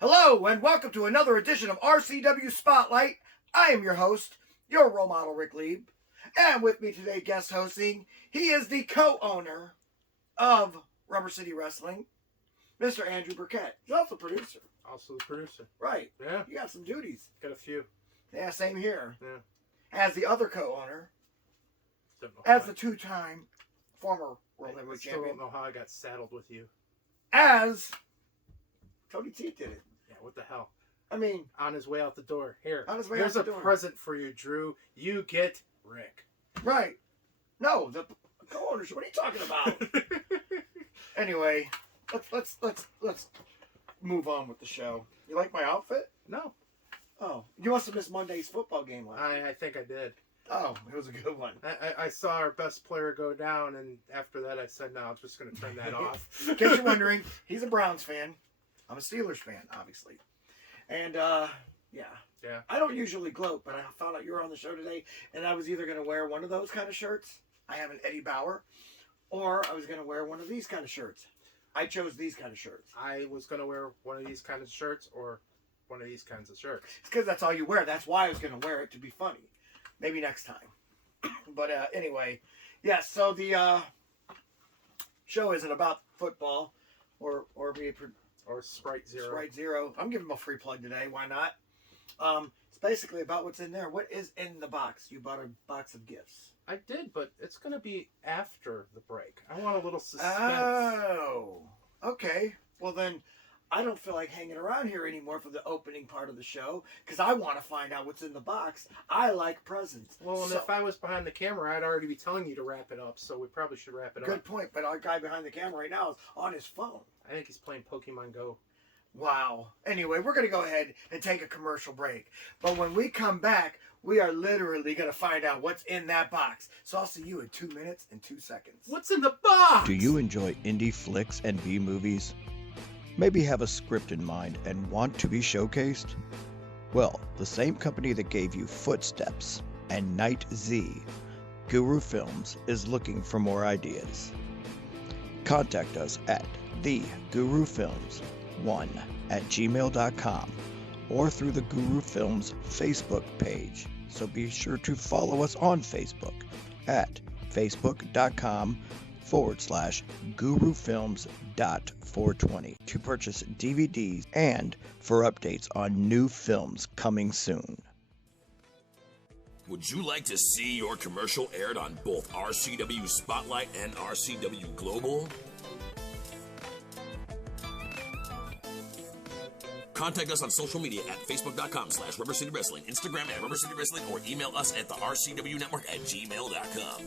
Hello, and welcome to another edition of RCW Spotlight. I am your host, your role model, Rick Lieb. And with me today, guest hosting, he is the co-owner of Rubber City Wrestling, Mr. Andrew Burkett. He's also producer. Also the producer. Right. Yeah. You got some duties. Got a few. Yeah, same here. Yeah. As the other co-owner, Don't know as how the two-time former World Heavyweight still Champion, don't know how I got saddled with you. as Tony T did it. Yeah, what the hell? I mean, On his way out the door. Here. On his way Here's out the a door. present for you, Drew. You get Rick. right. No, the co-owners, what are you talking about? Anyway, let's move on with the show. You like my outfit? No. Oh, you must have missed Monday's football game last night. I think I did. Oh, it was a good one. I saw our best player go down, and after that I said, no, I'm just going to turn that off. In case you're wondering, he's a Browns fan. I'm a Steelers fan, obviously. And, yeah. Yeah. I don't usually gloat, but I found out you were on the show today, and I was either going to wear one of those kind of shirts. I have an Eddie Bauer. Or I was going to wear one of these kind of shirts. I chose these kind of shirts. I was going to wear one of these kinds of shirts or one of these kinds of shirts. It's because that's all you wear. That's why I was going to wear it, to be funny. Maybe next time. But anyway, yeah, so the show isn't about football or Sprite Zero. Sprite Zero. I'm giving them a free plug today. Why not? It's basically about what's in there. What is in the box? You bought a box of gifts. I did, but it's going to be after the break. I want a little suspense. Oh, okay. Well, then I don't feel like hanging around here anymore for the opening part of the show because I want to find out what's in the box. I like presents. Well, and So- if I was behind the camera, I'd already be telling you to wrap it up, so we probably should wrap it Good up. point, but our guy behind the camera right now is on his phone. I think he's playing Pokemon Go. Wow. Anyway, we're going to go ahead and take a commercial break. But when we come back, we are literally going to find out what's in that box. So I'll see you in 2 minutes and 2 seconds. What's in the box? Do you enjoy indie flicks and B-movies? Maybe have a script in mind and want to be showcased? Well, the same company that gave you Footsteps and Night Z, Guru Films, is looking for more ideas. Contact us at thegurufilms1@gmail.com or through the Guru Films Facebook page. So be sure to follow us on Facebook at facebook.com/gurufilms.420 to purchase DVDs and for updates on new films coming soon. Would you like to see your commercial aired on both RCW Spotlight and RCW Global? Contact us on social media at facebook.com/Rubber City Wrestling, Instagram at Rubber City Wrestling, or email us at the RCW Network at gmail.com.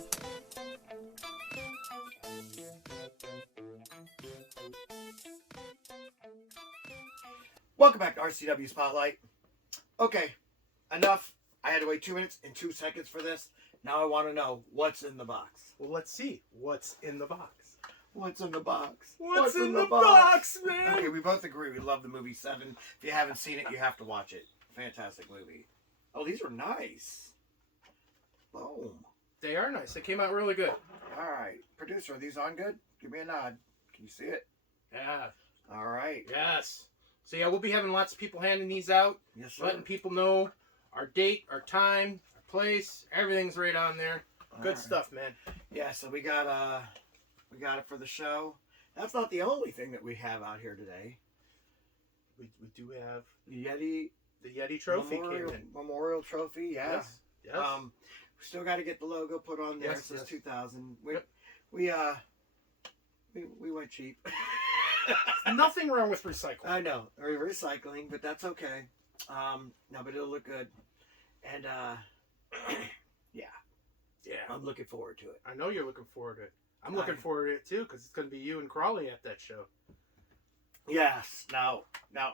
Welcome back to RCW Spotlight. Okay, enough. I had to wait 2 minutes and 2 seconds for this. Now I want to know what's in the box. Well, let's see what's in the box. What's in the box? What's in the box, man? Okay, we both agree. We love the movie Seven. If you haven't seen it, you have to watch it. Fantastic movie. Oh, these are nice. Boom. They are nice. They came out really good. All right. Producer, are these on good? Give me a nod. Can you see it? Yeah. All right. Yes. So yeah, we'll be having lots of people handing these out, Yes, sir. letting people know our date, our time, our place. Everything's right on there. All Good right. stuff, man. Yeah, so we got it for the show. That's not the only thing that we have out here today. We do have The Yeti the Yeti trophy came in. Memorial Trophy, yeah. Yes. Yes. We still got to get the logo put on there. Yes, It says yes. 2000. Yep. We went cheap. Nothing wrong with recycling. I know. We're recycling, but that's okay. No, but it'll look good. And yeah, I'm looking forward to it. I know you're looking forward to it. I'm looking forward to it too, because it's going to be you and Crowley at that show. Yes. Now,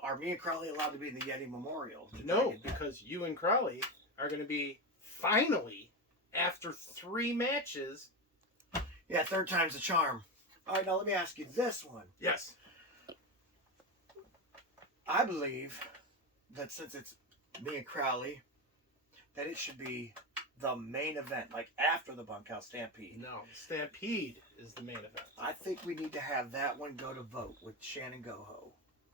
are me and Crowley allowed to be in the Yeti Memorial? No, because you and Crowley are going to be finally, after 3 matches. Yeah, third time's the charm. All right, now let me ask you this one. Yes. I believe that since it's me and Crowley, that it should be the main event, like after the Bunkhouse Stampede. No, Stampede is the main event. I think we need to have that one go to vote with Shannon Goho.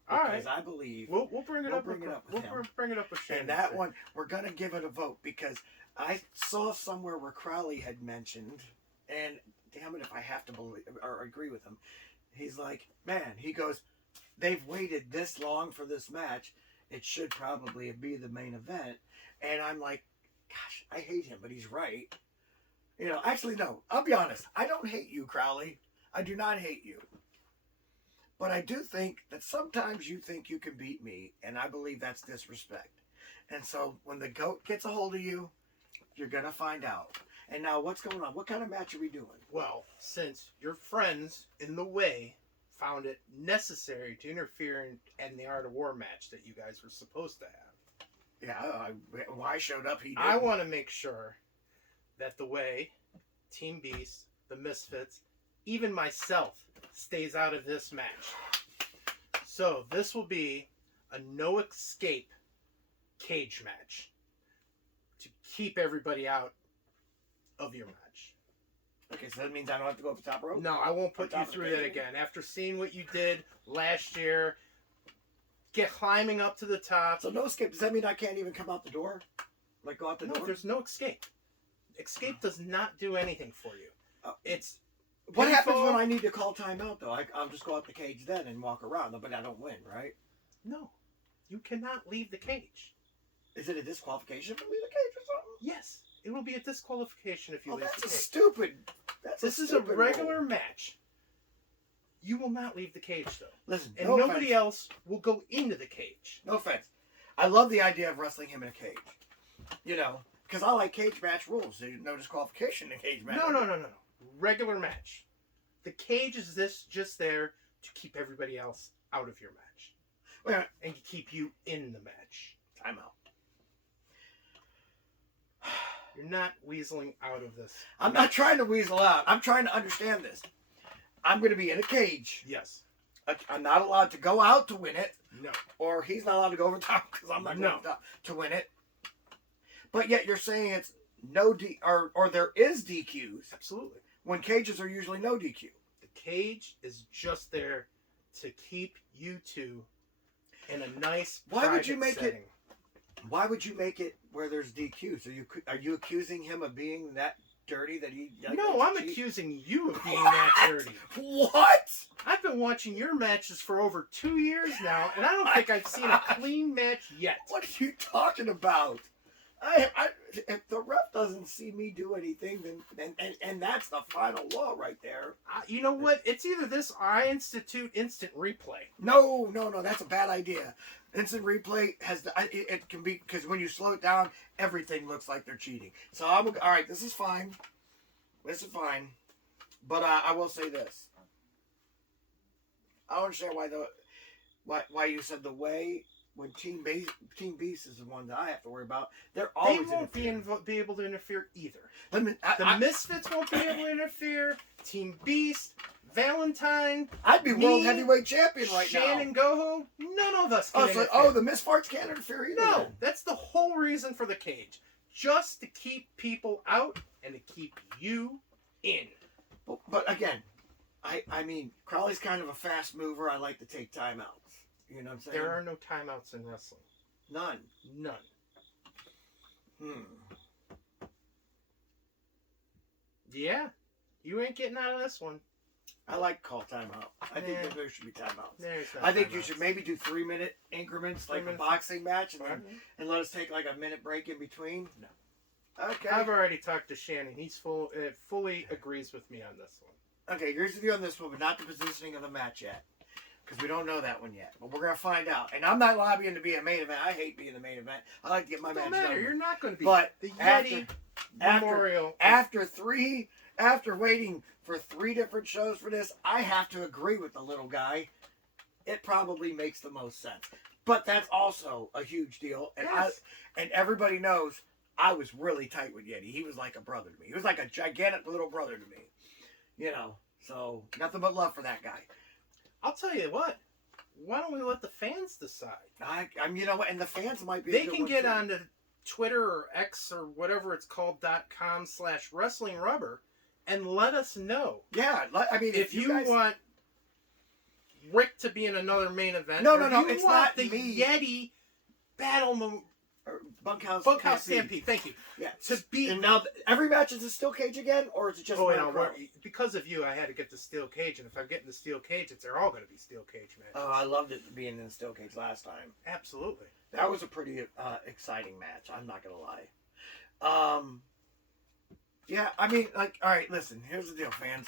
All right. Because I believe We'll bring it up. bring it up with him. Bring it up with Shannon. And that one, we're going to give it a vote because I saw somewhere where Crowley had mentioned, and damn it if I have to believe or agree with him, he's like, man, he goes, they've waited this long for this match. It should probably be the main event. And I'm like, gosh, I hate him, but he's right. You know, actually, no, I'll be honest. I don't hate you, Crowley. I do not hate you. But I do think that sometimes you think you can beat me, and I believe that's disrespect. And so when the GOAT gets a hold of you, you're going to find out. And now what's going on? What kind of match are we doing? Well, since your friends in the way found it necessary to interfere in the Art of War match that you guys were supposed to have. Yeah, when I showed up, he did. I want to make sure that the way, Team Beast, the Misfits, even myself, stays out of this match. So this will be a no escape cage match to keep everybody out of your match. Okay, so that means I don't have to go up the top rope? No, I won't put you through that again. After seeing what you did last year, climbing up to the top. So no escape. Does that mean I can't even come out the door? Like go out the door? No, there's no escape. Escape does not do anything for you. It's what happens when I need to call timeout, though? I'll just go out the cage then and walk around, but I don't win, right? No, you cannot leave the cage. Is it a disqualification for leaving the cage or something? Yes, it will be a disqualification if you leave the cage. Stupid. This is a regular match. You will not leave the cage, though. Listen, and no nobody offense. else will go into the cage. No offense. I love the idea of wrestling him in a cage. You know, because I like cage match rules. There's no disqualification in a cage match. No. Regular match. The cage is just there to keep everybody else out of your match. Well, and keep you in the match. Timeout. You're not weaseling out of this. I'm not trying to weasel out. I'm trying to understand this. I'm going to be in a cage. Yes. I'm not allowed to go out to win it. No. Or he's not allowed to go over top because I'm not going over top to win it. But yet you're saying it's no or there is DQs. Absolutely. When cages are usually no DQ. The cage is just there to keep you two in a nice Why would you make setting. it? Why would you make it where there's DQs? Are you accusing him of being that dirty that he? No, I'm accusing you of being that dirty. What? I've been watching your matches for over 2 years now, and I don't think I've seen a clean match yet. What are you talking about? If the ref doesn't see me do anything, then and that's the final law right there. You know what? It's either this or I institute instant replay. No, that's a bad idea. Instant replay it can be because when you slow it down, everything looks like they're cheating. So all right. This is fine. But I will say this. I don't understand why you said the way. When Team Beast is the one that I have to worry about, they won't be able to interfere either. The Misfits won't be able to interfere. Team Beast, Valentine. I'd be world heavyweight champion right now. Shannon Goho. None of us can interfere. The Misfarts can't interfere either. No, that's the whole reason for the cage, just to keep people out and to keep you in. But again, I mean, Crowley's kind of a fast mover. I like to take timeouts. You know what I'm saying? There are no timeouts in wrestling. None. Yeah. You ain't getting out of this one. I like call timeout. I think that there should be timeouts. I think you should maybe do 3-minute increments like a boxing match and let us take like a minute break in between. No. Okay. I've already talked to Shannon. He's fully agrees with me on this one. Okay, here's the deal on this one, but not the positioning of the match yet. because we don't know that one yet. But we're going to find out. And I'm not lobbying to be a main event. I hate being the main event. I like to get my match done. You're not going to be. But the Yeti Memorial. After waiting for 3 different shows for this, I have to agree with the little guy. It probably makes the most sense. But that's also a huge deal. And Yes. and everybody knows I was really tight with Yeti. He was like a brother to me. He was like a gigantic little brother to me. You know, so nothing but love for that guy. I'll tell you what. Why don't we let the fans decide? I'm, you know what, and the fans might be. They can get onto Twitter or X or whatever it's called .com/WrestlingRubber and let us know. Yeah, I mean, if you guys want Rick to be in another main event. No, you it's want not the me. Yeti Battle Bunkhouse Stampede. Thank you. Yeah. To beat. And now every match is a steel cage again, or is it just? Because of you, I had to get the steel cage, and if I'm getting the steel cage, they're all going to be steel cage matches. Oh, I loved it being in the steel cage last time. Absolutely. That was a pretty exciting match. I'm not gonna lie. Yeah, I mean, like, all right, listen. Here's the deal, fans.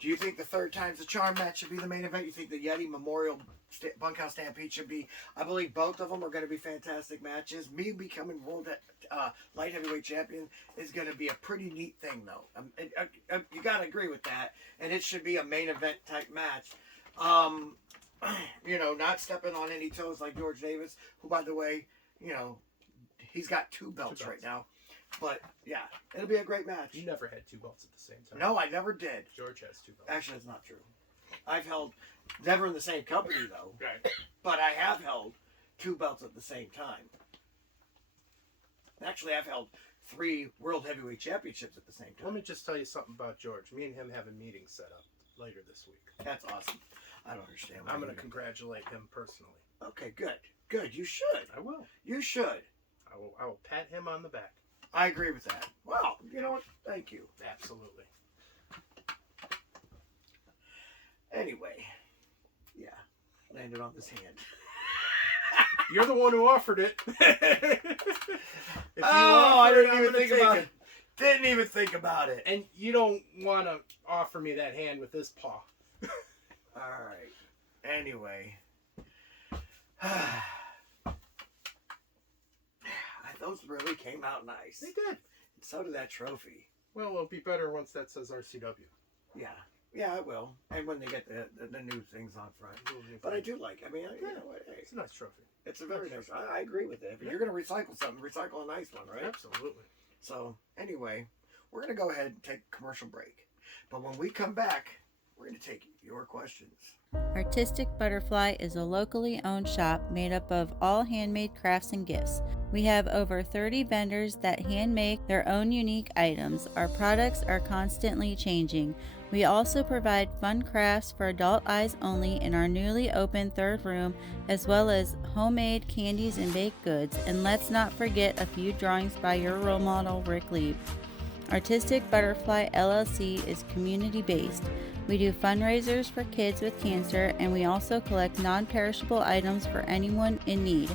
Do you think the third time's the charm match should be the main event? You think the Yeti Memorial Bunkhouse Stampede should be? I believe both of them are going to be fantastic matches. Me becoming world light heavyweight champion is going to be a pretty neat thing, though. You got to agree with that. And it should be a main event type match. You know, not stepping on any toes like George Davis, who, by the way, you know, he's got 2 belts right now. But, yeah, it'll be a great match. You never had 2 belts at the same time. No, I never did. George has 2 belts. Actually, that's not true. I've held, never in the same company, though. Right. But I have held 2 belts at the same time. Actually, I've held 3 World Heavyweight Championships at the same time. Let me just tell you something about George. Me and him have a meeting set up later this week. That's awesome. I don't understand. I'm going to congratulate him personally. Okay, good. Good. You should. I will. You should. I will pat him on the back. I agree with that. Well, you know what? Thank you. Absolutely. Anyway, yeah, landed on this hand. You're the one who offered it. I didn't even think about it. Didn't even think about it. And you don't want to offer me that hand with this paw. All right. Anyway. Those really came out nice. They did. So did that trophy. Well, it'll be better once that says RCW. Yeah. Yeah, it will. And when they get the new things on front. But I do like it. I mean, you know what? Hey, it's a nice trophy. It's a very nice. I agree with it. If you're going to recycle something, recycle a nice one, right? Absolutely. So, anyway, we're going to go ahead and take a commercial break. But when we come back, we're going to take your questions. Artistic Butterfly is a locally owned shop made up of all handmade crafts and gifts. We have over 30 vendors that hand make their own unique items. Our products are constantly changing. We also provide fun crafts for adult eyes only in our newly opened 3rd room, as well as homemade candies and baked goods. And let's not forget a few drawings by your role model, Rick Lieb. Artistic Butterfly LLC is community-based. We do fundraisers for kids with cancer, and we also collect non-perishable items for anyone in need.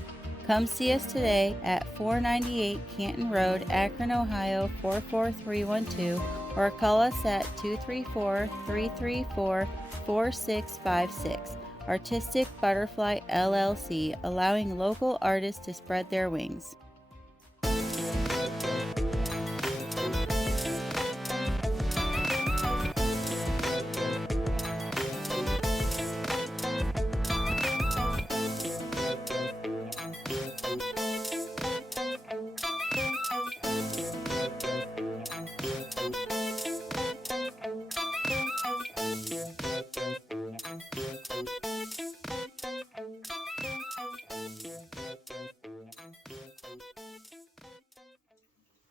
Come see us today at 498 Canton Road, Akron, Ohio 44312, or call us at 234-334-4656. Artistic Butterfly LLC, allowing local artists to spread their wings.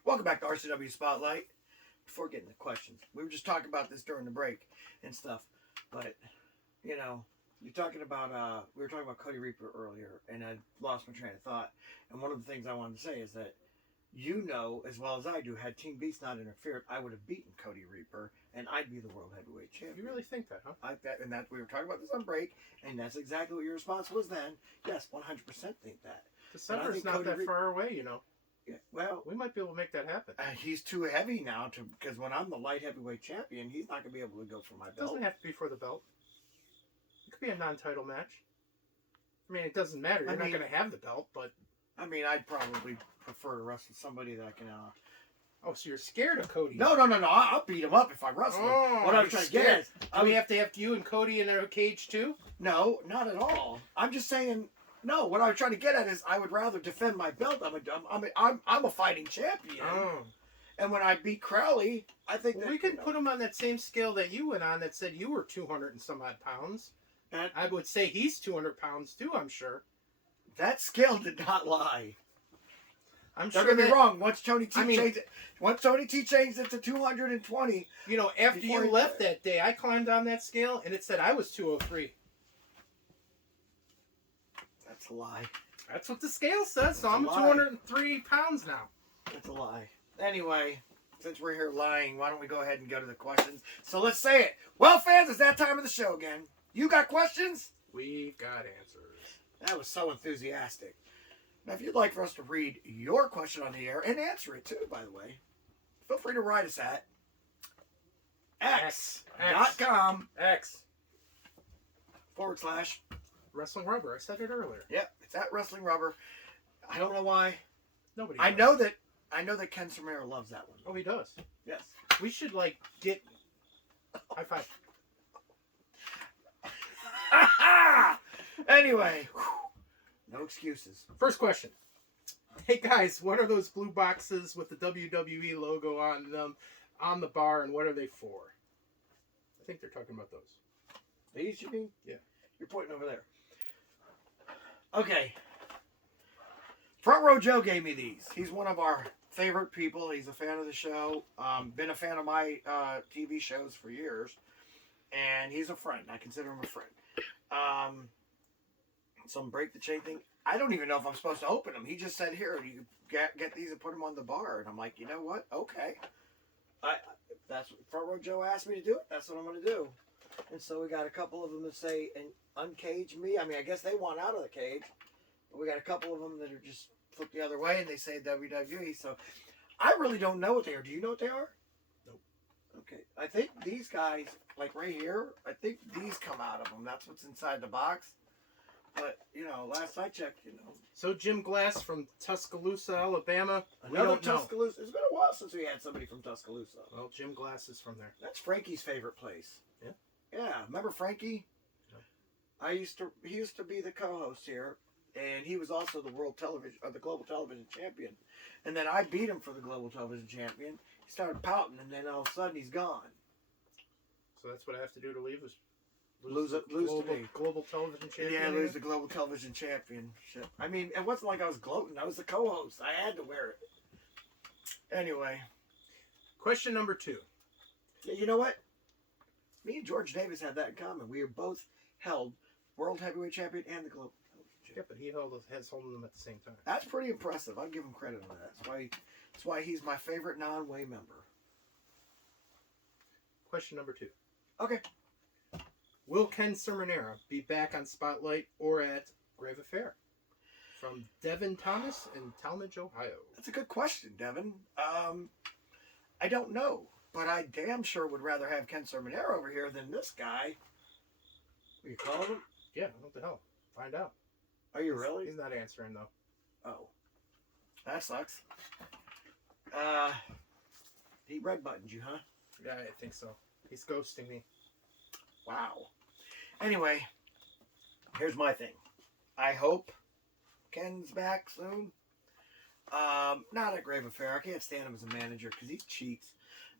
Welcome back to RCW Spotlight. Before getting to questions, we were just talking about this during the break and stuff, but you know, you're talking about we were talking about Cody Reaper earlier, and I lost my train of thought. And one of the things I wanted to say is that, you know, as well as I do, had Team Beast not interfered, I would have beaten Cody Reaper, and I'd be the world heavyweight champion. You really think that, huh? And that we were talking about this on break, and that's exactly what your response was then. Yes, 100% think that. December's not that far away, you know. Yeah, well, we might be able to make that happen. He's too heavy now because when I'm the light heavyweight champion, he's not going to be able to go for my It belt. doesn't have to be for the belt. It could be a non-title match. I mean, it doesn't matter. You're not going to have the belt, but... I mean, I'd probably prefer to wrestle somebody that can... Oh, so you're scared of Cody? No. I'll beat him up if I wrestle him. What I'm trying to get at is... Do we have to have you and Cody in a cage, too? No, not at all. I'm just saying... No, what I'm trying to get at is I would rather defend my belt. I'm a fighting champion. Oh. And when I beat Crowley, I think we could put him on that same scale that you went on that said you were 200 and some odd pounds. I would say he's 200 pounds too, I'm sure. That scale did not lie. I'm sure. Don't get me wrong. Once Tony T changed it to 220. You know, after you left that day, I climbed on that scale and it said I was 203. That's a lie. That's what the scale says, so I'm 203 pounds now. That's a lie. Anyway, since we're here lying, why don't we go ahead and go to the questions? So let's say it. Well, fans, it's that time of the show again. You got questions? We've got answers. That was so enthusiastic. Now, if you'd like for us to read your question on the air and answer it too, by the way, feel free to write us at x.com / Wrestling Rubber. I said it earlier. Yep, it's at Wrestling Rubber. I don't know why. Nobody. I know that Ken Samara loves that one. Oh, he does. Yes. We should get high five. Anyway, no excuses. First question. Hey guys, what are those blue boxes with the WWE logo on them on the bar, and what are they for? I think they're talking about those. These, you mean? Yeah. You're pointing over there. Okay. Front Row Joe gave me these. He's one of our favorite people. He's a fan of the show. Been a fan of my TV shows for years. And he's a friend. I consider him a friend. Some break the chain thing. I don't even know if I'm supposed to open them. He just said, here, you get these and put them on the bar. And I'm like, you know what? Okay. That's what Front Row Joe asked me to do it. That's what I'm going to do. And so we got a couple of them that say, uncage me. I mean, I guess they want out of the cage. But we got a couple of them that are just flipped the other way and they say WWE. So I really don't know what they are. Do you know what they are? Nope. Okay. I think these guys, like right here, I think these come out of them. That's what's inside the box. But, last I checked, So Jim Glass from Tuscaloosa, Alabama. Another Tuscaloosa. It's been a while since we had somebody from Tuscaloosa. Well, Jim Glass is from there. That's Frankie's favorite place. Yeah? Yeah. Remember Frankie? No. He used to be the co-host here, and he was also the the Global Television Champion. And then I beat him for the Global Television Champion. He started pouting, and then all of a sudden he's gone. So that's what I have to do to leave is lose to me. Global Television Champion. Yeah, lose the Global Television Championship. I mean, it wasn't like I was gloating. I was the co-host. I had to wear it. Anyway. Question number 2. Yeah, you know what? Me and George Davis had that in common. We are both held World Heavyweight Champion and the Global Television Champion. Yeah, but he has holding them at the same time. That's pretty impressive. I'll give him credit on that. That's why he's my favorite non-way member. Question number 2. Okay. Will Ken Cerminara be back on Spotlight or at Grave Affair? From Devin Thomas in Talmadge, Ohio. That's a good question, Devin. I don't know, but I damn sure would rather have Ken Cerminara over here than this guy. Are you calling him? Yeah, what the hell? Find out. Are you really? He's not answering, though. Oh. That sucks. He red buttoned you, huh? Yeah, I think so. He's ghosting me. Wow. Anyway, here's my thing. I hope Ken's back soon. Not at Grave Affair. I can't stand him as a manager because he cheats.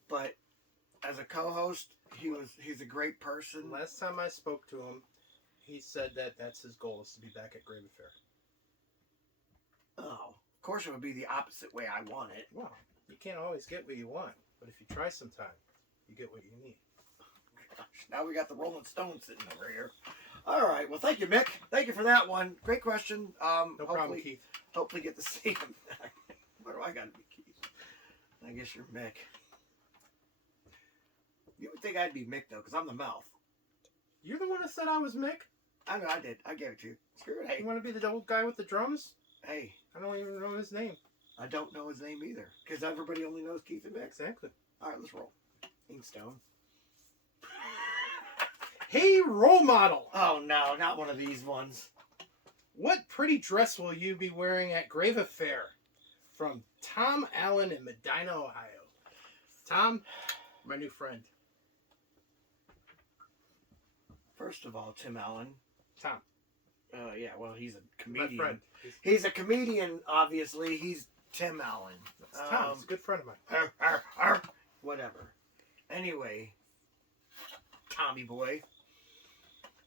But as a co-host, he's a great person. Last time I spoke to him, he said that's his goal is to be back at Grave Affair. Oh, of course it would be the opposite way I want it. Well, you can't always get what you want, but if you try sometime, you get what you need. Gosh, now we got the Rolling Stones sitting over here. All right. Well, thank you, Mick. Thank you for that one. Great question. No problem, Keith. Hopefully get to see him back. Where do I got to be, Keith? I guess you're Mick. You would think I'd be Mick, though, because I'm the mouth. You're the one that said I was Mick? I know, I did. I gave it to you. Screw it. Hey. You want to be the old guy with the drums? Hey. I don't even know his name. I don't know his name either, because everybody only knows Keith and Mick. Exactly. All right, let's roll. Inkstone. Hey, role model. Oh no, not one of these ones. What pretty dress will you be wearing at Grave Affair? From Tom Allen in Medina, Ohio. Tom, my new friend. First of all, Tim Allen. Tom. Yeah, well, he's a My comedian. friend. He's a comedian, obviously. He's Tim Allen. That's Tom. He's a good friend of mine. Whatever. Anyway, Tommy boy.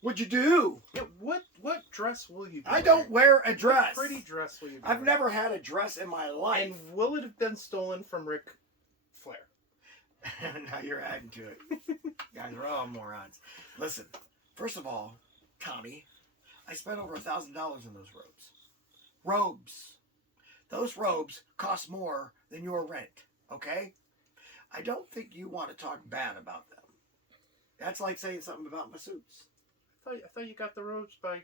What'd you do? Yeah, what dress will you be I don't wear a dress. What pretty dress will you be I've wearing? never had a dress in my life. And will it have been stolen from Ric Flair? Now you're adding to it. Guys are all morons. Listen, first of all, Tommy, I spent over $1,000 in those robes. Robes. Those robes cost more than your rent, okay? I don't think you want to talk bad about them. That's like saying something about my suits. I thought you got the robes by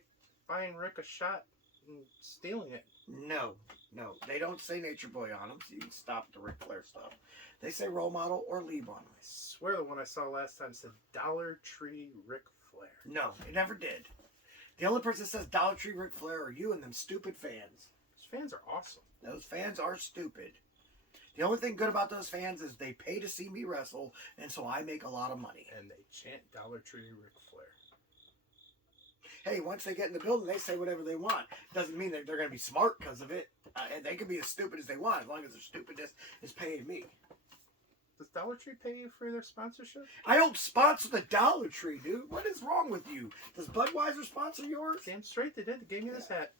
buying Rick a shot and stealing it. No. They don't say Nature Boy on them, so you can stop the Ric Flair stuff. They say Role Model or Lieb on them. I swear the one I saw last time said Dollar Tree Ric Flair. No, it never did. The only person that says Dollar Tree Ric Flair are you and them stupid fans. Those fans are awesome. Those fans are stupid. The only thing good about those fans is they pay to see me wrestle, and so I make a lot of money. And they chant Dollar Tree Ric Flair. Hey, once they get in the building, they say whatever they want. Doesn't mean that they're going to be smart because of it. And they can be as stupid as they want, as long as their stupidness is paying me. Does Dollar Tree pay you for their sponsorship? I don't sponsor the Dollar Tree, dude. What is wrong with you? Does Budweiser sponsor yours? Damn straight they did. They gave me this hat.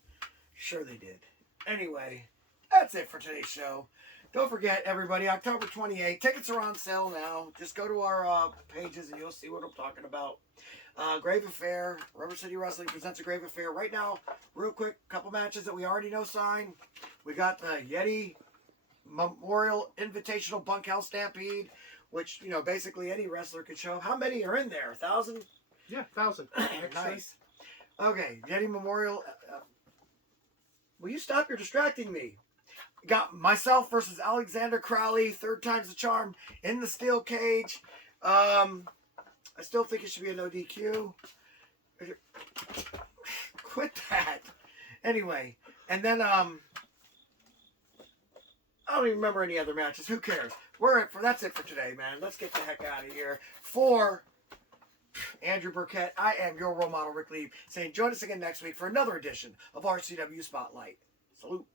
Sure they did. Anyway, that's it for today's show. Don't forget, everybody, October 28th. Tickets are on sale now. Just go to our pages and you'll see what I'm talking about. Grave Affair. Rubber City Wrestling presents a Grave Affair. Right now, real quick, couple matches that we already know signed. We got the Yeti Memorial Invitational Bunkhouse Stampede, which, you know, basically any wrestler could show. How many are in there? 1,000? Yeah, 1,000. Nice. Okay, Yeti Memorial. Will you stop? You're distracting me. Got myself versus Alexander Crowley, third time's the charm, in the steel cage. I still think it should be a no DQ. Quit that. Anyway, and then I don't even remember any other matches. Who cares? That's it for today, man. Let's get the heck out of here. For Andrew Burkett, I am your role model, Rick Lieb, saying join us again next week for another edition of RCW Spotlight. Salute.